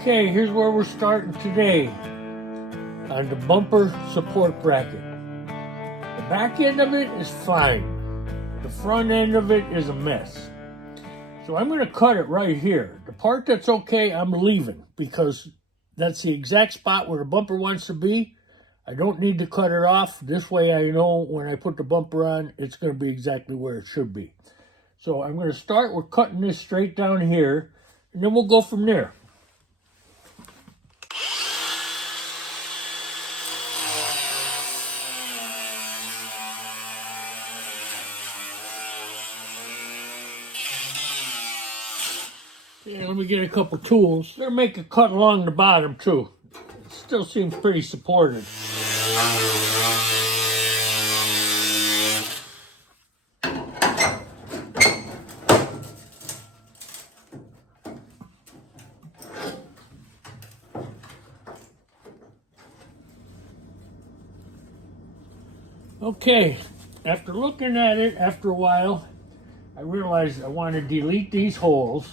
Okay, here's where we're starting today on the bumper support bracket. The back end of it is fine. The front end of it is a mess. So I'm going to cut it right here. The part that's okay, I'm leaving because that's the exact spot where the bumper wants to be. I don't need to cut it off. This way I know when I put the bumper on, it's going to be exactly where it should be. So I'm going to start with cutting this straight down here, and then we'll go from there. Okay, let me get a couple tools. They'll make a cut along the bottom too. It still seems pretty supported. Okay, after looking at it after a while, I realized I want to delete these holes.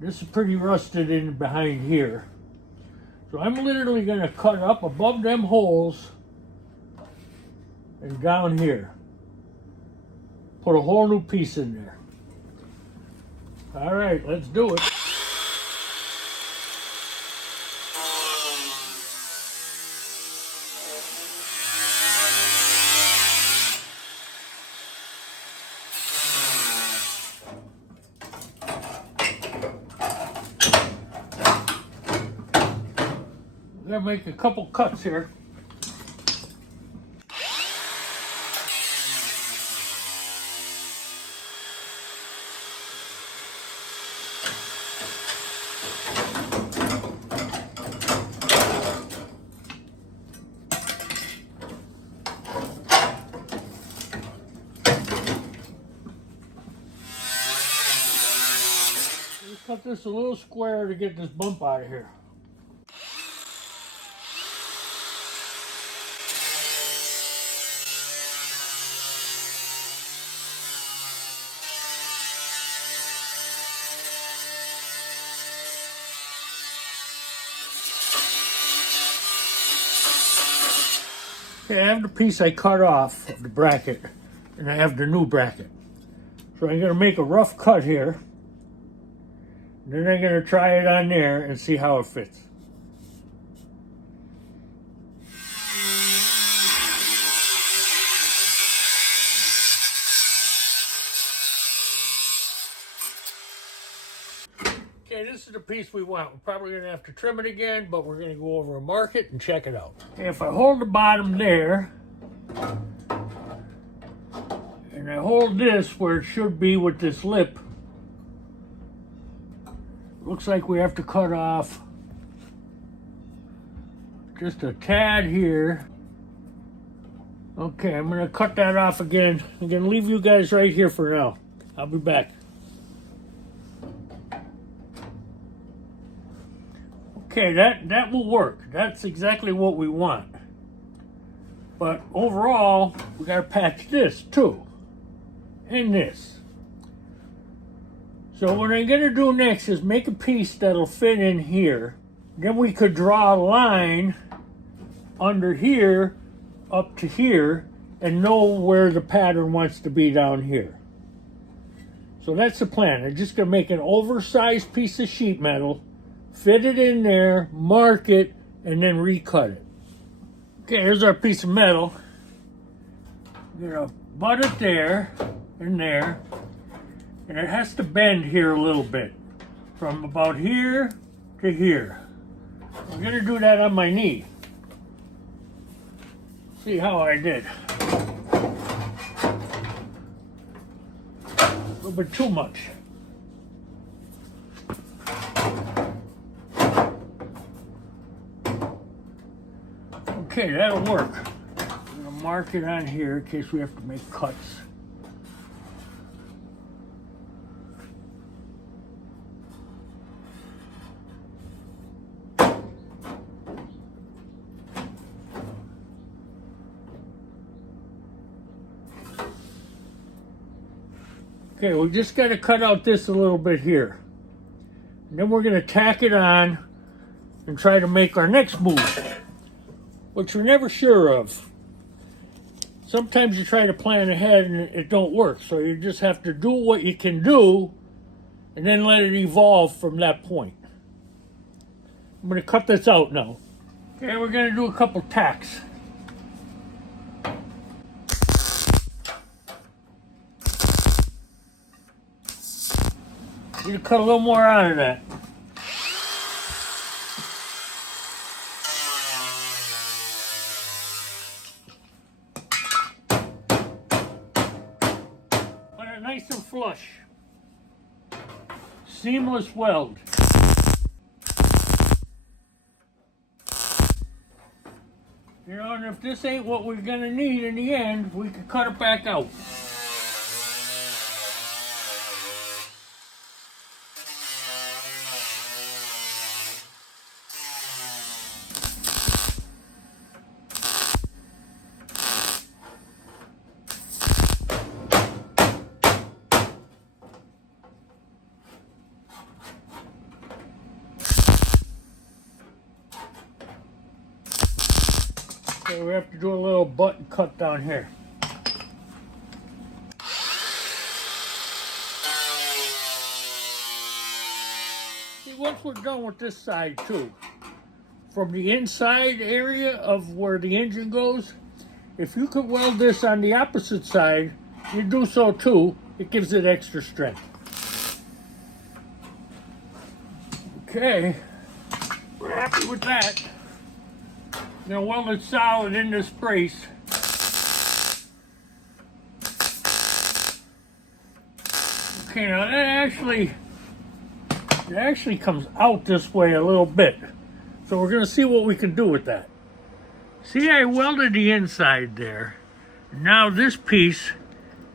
This is pretty rusted in behind here. So I'm literally going to cut up above them holes and down here. Put a whole new piece in there. All right, let's do it. I'm going to make a couple cuts here. Let's cut this a little square to get this bump out of here. Okay, I have the piece I cut off of the bracket, and I have the new bracket. So I'm going to make a rough cut here. Then I'm going to try it on there and see how it fits. Okay, this is the piece we want. We're probably going to have to trim it again, but we're going to go over and mark it and check it out. Okay, if I hold the bottom there, and I hold this where it should be with this lip, looks like we have to cut off just a tad here. Okay, I'm going to cut that off again. I'm going to leave you guys right here for now. I'll be back. Okay, that will work. That's exactly what we want. But overall, we got to patch this too. And this. So what I'm going to do next is make a piece that'll fit in here. Then we could draw a line under here up to here and know where the pattern wants to be down here. So that's the plan. I'm just going to make an oversized piece of sheet metal, fit it in there, mark it, and then recut it. Okay, here's our piece of metal. I'm going to butt it there and there. And it has to bend here a little bit. From about here to here. I'm going to do that on my knee. See how I did. A little bit too much. Okay, that'll work. I'm going to mark it on here in case we have to make cuts. Okay, we just got to cut out this a little bit here. And then we're going to tack it on and try to make our next move, which we're never sure of. Sometimes you try to plan ahead and it don't work. So you just have to do what you can do and then let it evolve from that point. I'm going to cut this out now. Okay, we're going to do a couple tacks. Need to cut a little more out of that. Put it nice and flush. Seamless weld. You know, and if this ain't what we're gonna need in the end, we can cut it back out. Okay, we have to do a little button cut down here. See, once we're done with this side too, from the inside area of where the engine goes, if you could weld this on the opposite side, you do so too. It gives it extra strength. Okay, we're happy with that. Now weld it solid in this brace. Okay, now it actually comes out this way a little bit. So we're gonna see what we can do with that. See, I welded the inside there. Now this piece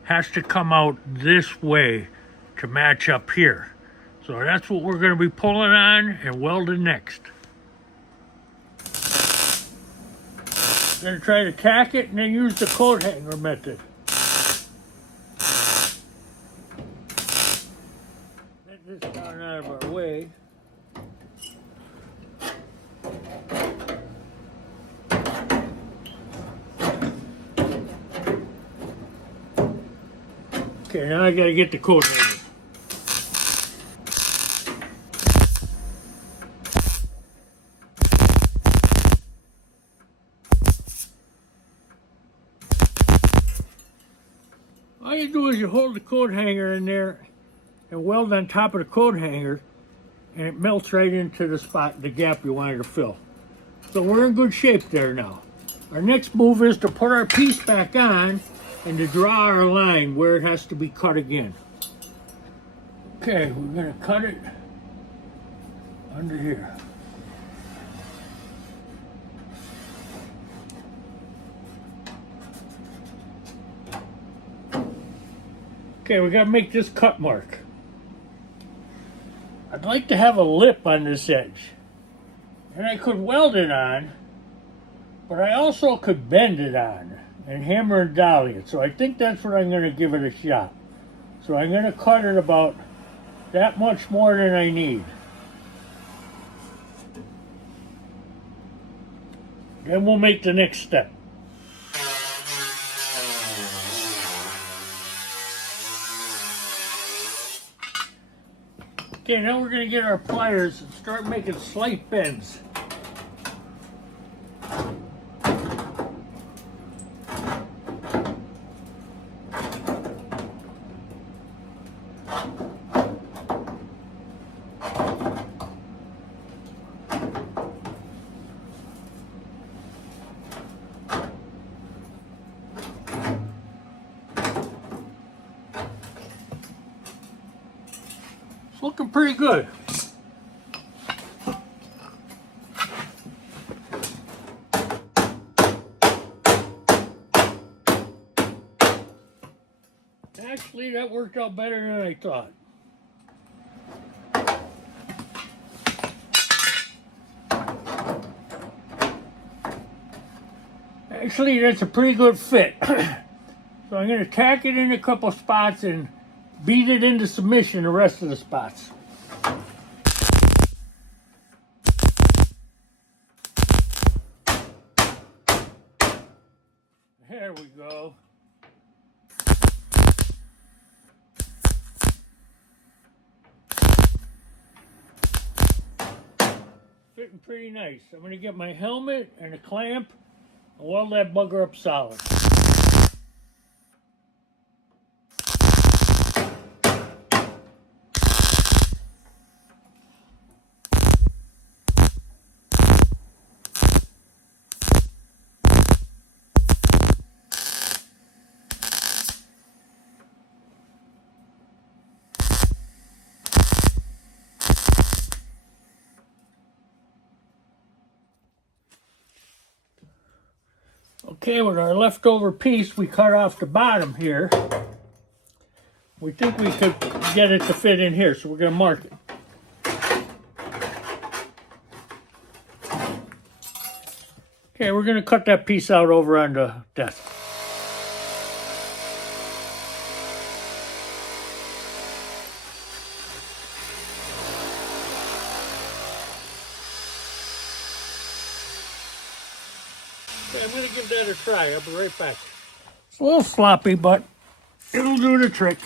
has to come out this way to match up here. So that's what we're gonna be pulling on and welding next. Gonna try to tack it and then use the coat hanger method. Get this down out of our way. Okay, now I gotta get the coat hanger. All you do is you hold the coat hanger in there and weld on top of the coat hanger, and it melts right into the spot, the gap you wanted to fill. So we're in good shape there now. Our next move is to put our piece back on and to draw our line where it has to be cut again. Okay, we're gonna cut it under here. Okay, we gotta make this cut mark. I'd like to have a lip on this edge. And I could weld it on, but I also could bend it on and hammer and dolly it. So I think that's what I'm gonna give it a shot. So I'm gonna cut it about that much more than I need. Then we'll make the next step. Okay, now we're going to get our pliers and start making slight bends. Looking pretty good. Actually, that worked out better than I thought. Actually, that's a pretty good fit. So I'm going to tack it in a couple spots and beat it into submission the rest of the spots. There we go. Fitting pretty nice. I'm going to get my helmet and a clamp and weld that bugger up solid. Okay, with our leftover piece, we cut off the bottom here. We think we could get it to fit in here, so we're going to mark it. Okay, we're going to cut that piece out over on the desk. Okay, I'm going to give that a try. I'll be right back. It's a little sloppy, but it'll do the trick.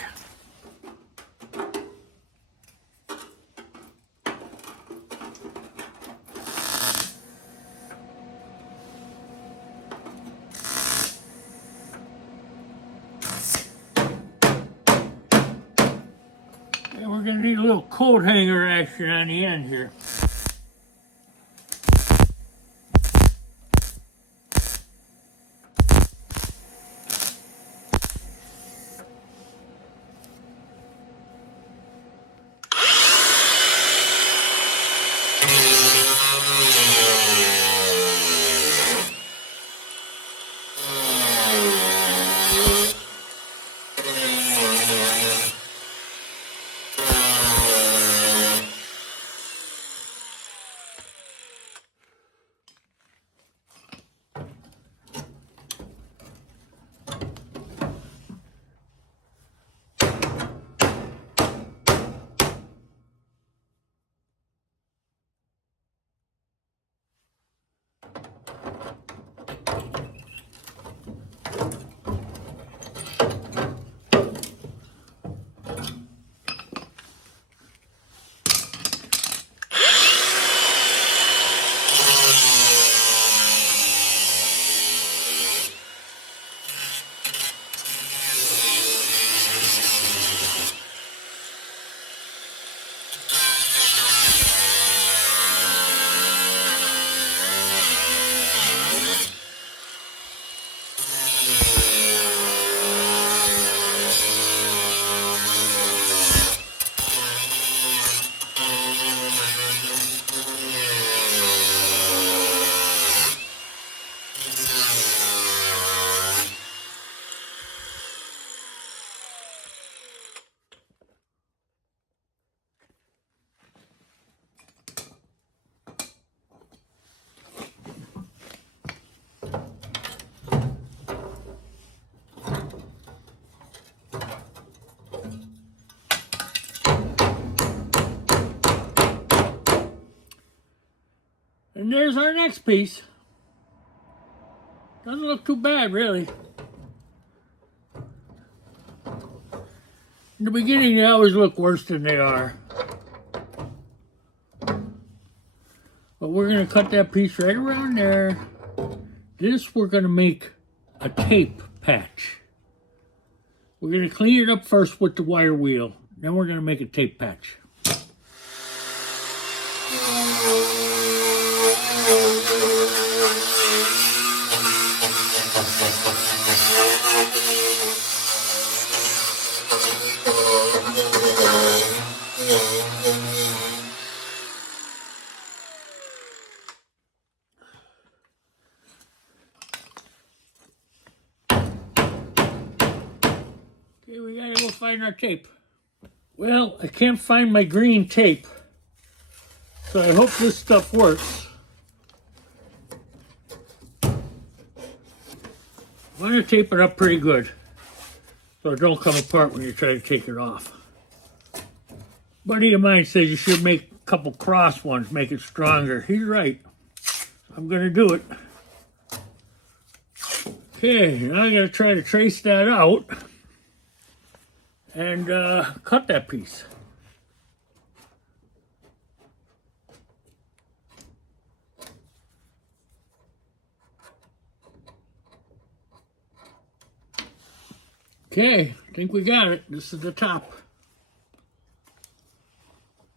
And we're going to need a little coat hanger action on the end here. And there's our next piece. Doesn't look too bad, really. In the beginning, they always look worse than they are. But we're going to cut that piece right around there. This we're going to make a tape patch. We're going to clean it up first with the wire wheel. Then we're going to make a tape patch. Okay, we gotta go find our tape. Well, I can't find my green tape, so I hope this stuff works. I want to tape it up pretty good, so it don't come apart when you try to take it off. A buddy of mine says you should make a couple cross ones, make it stronger. He's right. I'm gonna do it. Okay, now I gotta try to trace that out and cut that piece. Okay, I think we got it. This is the top.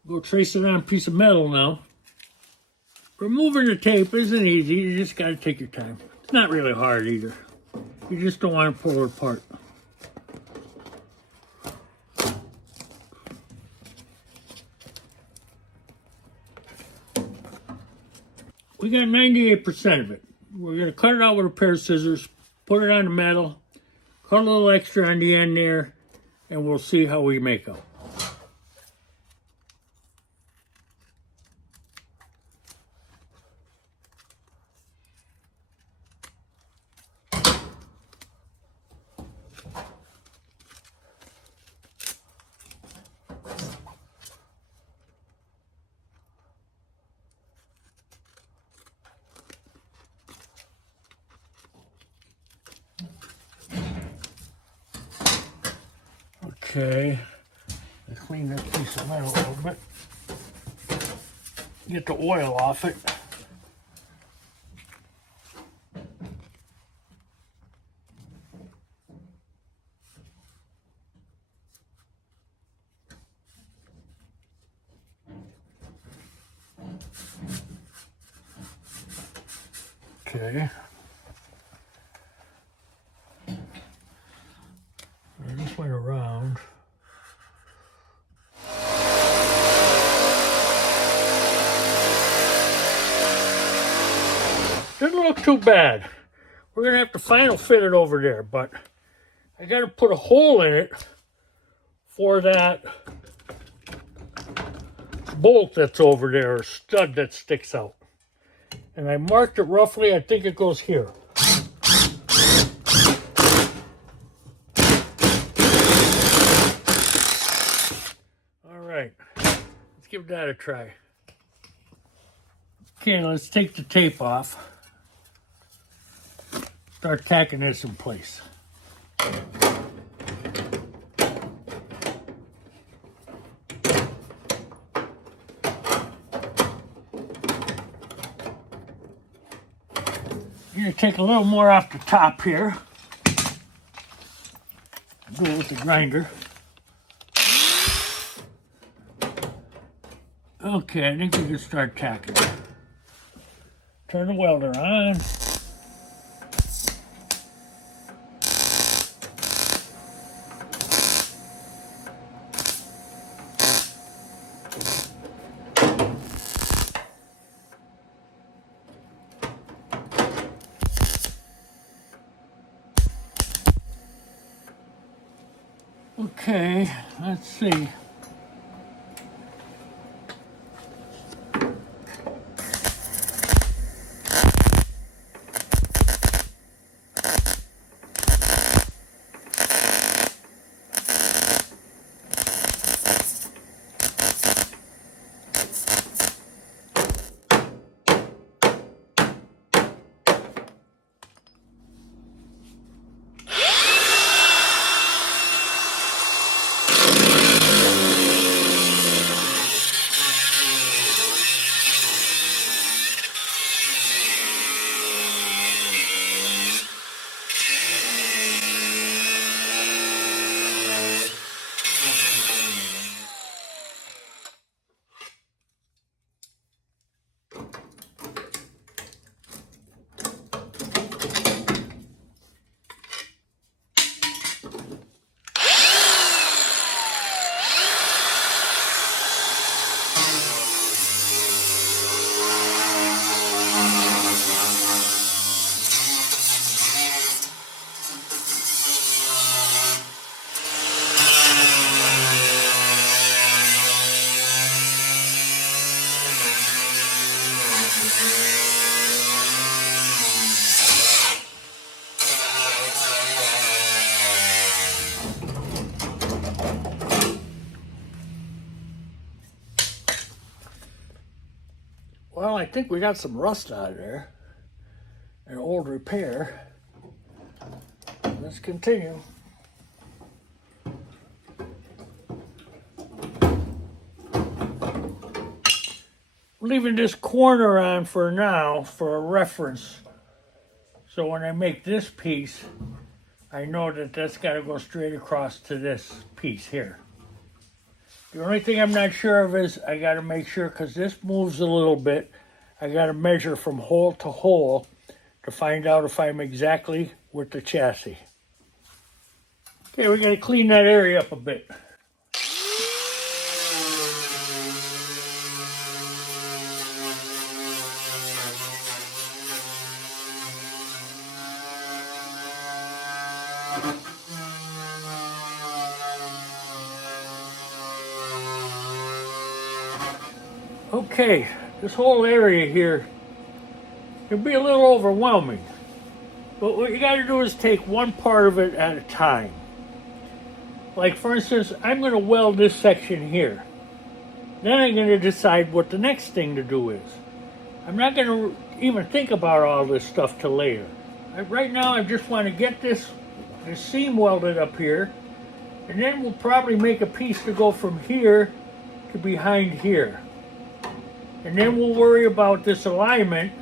Go trace it on a piece of metal now. Removing the tape isn't easy, you just gotta take your time. It's not really hard either. You just don't want to pull it apart. We got 98% of it. We're gonna cut it out with a pair of scissors, put it on the metal, cut a little extra on the end there, and we'll see how we make out. Okay, let's clean this piece of metal a little bit. Get the oil off it. Okay. I just went around. Didn't look too bad. We're gonna have to final fit it over there, but I gotta put a hole in it for that bolt that's over there, or stud that sticks out. And I marked it roughly, I think it goes here. All right, let's give that a try. Okay, let's take the tape off. Start tacking this in place. I'm going to take a little more off the top here. Do it with the grinder. Okay, I think we can start tacking. Turn the welder on. Okay, let's see. Well, I think we got some rust out of there. An old repair. let's continue. Leaving this corner on for now for a reference. So when I make this piece, I know that that's got to go straight across to this piece here. The only thing I'm not sure of is I got to make sure, because this moves a little bit, I got to measure from hole to hole to find out if I'm exactly with the chassis. Okay, we got to clean that area up a bit. Okay, this whole area here can be a little overwhelming, but what you got to do is take one part of it at a time. Like for instance, I'm going to weld this section here. Then I'm going to decide what the next thing to do is. I'm not going to even think about all this stuff till later. Right now I just want to get this seam welded up here, and then we'll probably make a piece to go from here to behind here. And then we'll worry about this alignment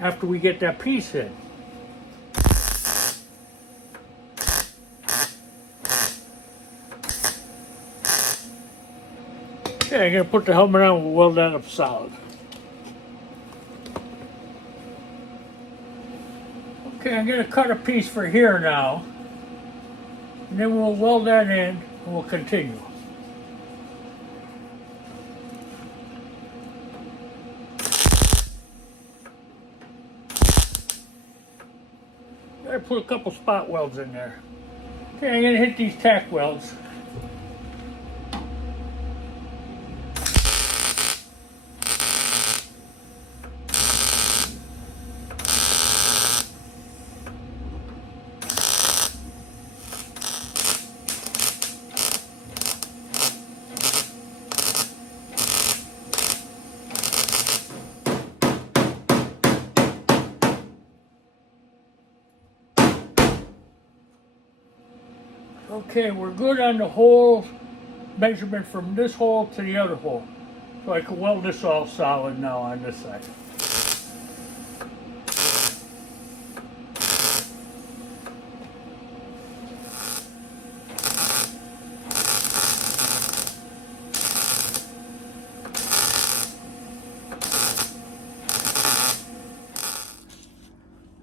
after we get that piece in. Okay, I'm going to put the helmet on and we'll weld that up solid. Okay, I'm going to cut a piece for here now. And then we'll weld that in and we'll continue. I put a couple spot welds in there. Okay, I'm going to hit these tack welds. Okay, we're good on the hole measurement from this hole to the other hole. So I can weld this all solid now on this side.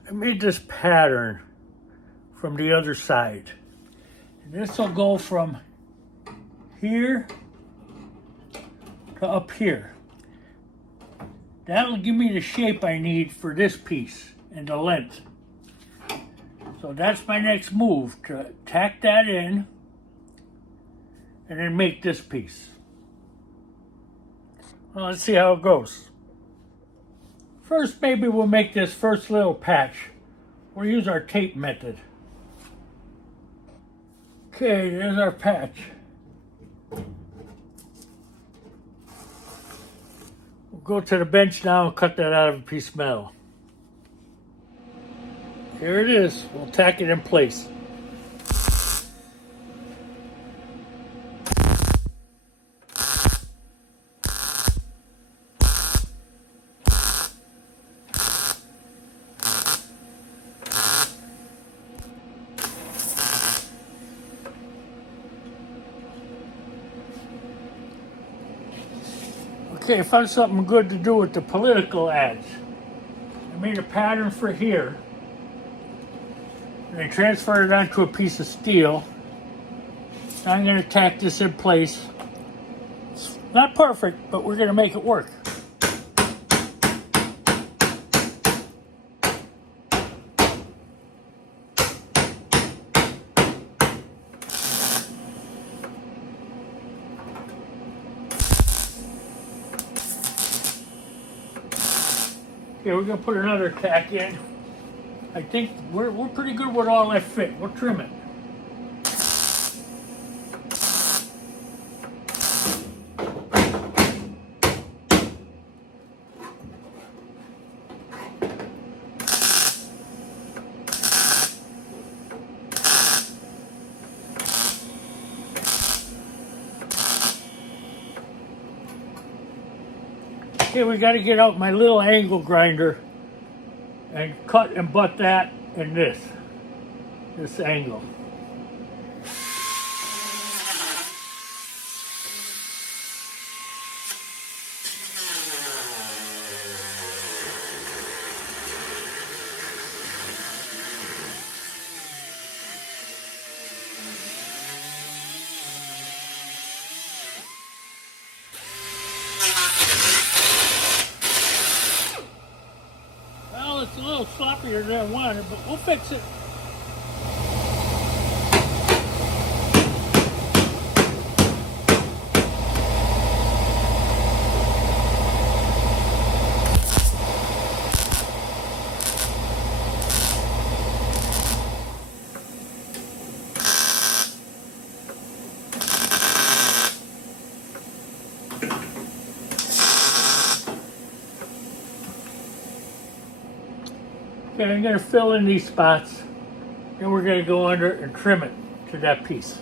I made this pattern from the other side. This will go from here to up here. That'll give me the shape I need for this piece and the length. So that's my next move, to tack that in and then make this piece. Well, let's see how it goes. First, maybe we'll make this first little patch. We'll use our tape method. Okay, there's our patch. We'll go to the bench now and cut that out of a piece of metal. Here it is. We'll tack it in place. Okay, I found something good to do with the political ads. I made a pattern for here. And I transferred it onto a piece of steel. Now I'm going to tack this in place. It's not perfect, but we're going to make it work. Okay, we're going to put another tack in. I think we're pretty good with all that fit. We'll trim it. Okay, we got to get out my little angle grinder and cut and butt that in this angle. Well, it's a little sloppier than I wanted, but we'll fix it. Okay, I'm going to fill in these spots, and we're going to go under and trim it to that piece.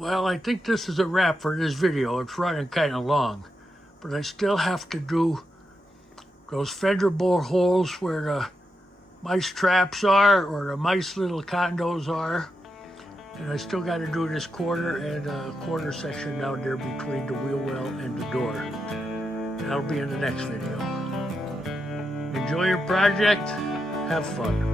Well, I think this is a wrap for this video. It's running kind of long, but I still have to do those fender bore holes where the mice traps are, or the mice little condos are. And I still got to do this quarter and quarter section down there between the wheel well and the door. That'll be in the next video. Enjoy your project. Have fun.